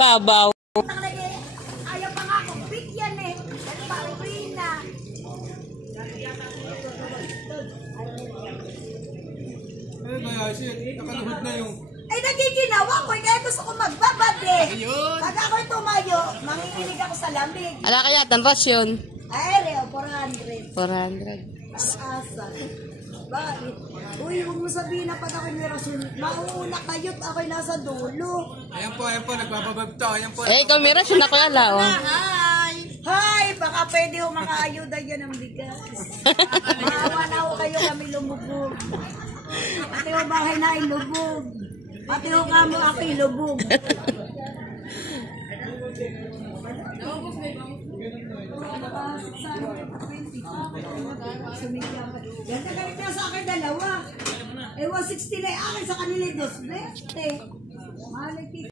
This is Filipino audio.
Babaw. Ayaw pa nga akong bigyan eh. Pauwi na. Nakaluhod na yung... Ay, nagiginawa ko. Kaya gusto ko magbabad eh. Pag ako'y tumayo, manginginig ako sa lamig. Ala kaya, tambas yun. Ay, Reo, 400. 400. Asa. Bakit? Uy, huwag mo sabihin na pag ako'y may rason. Mauuna kayo't ako'y nasa dulo. Ayan po, nagbababab to. Ayan po. Eh, ikaw miras yun ako yan lao. Hi! Hi! Baka pwede ho mga ayuda dyan ng bigas. Maawa na ho kayo kami lumubog. Pati ho bahay na ilubog. Pati ho kamo ako ilubog. Ganda galit na sa akin dalawa. Eh, 160 na akin sa kanila 220. Mahal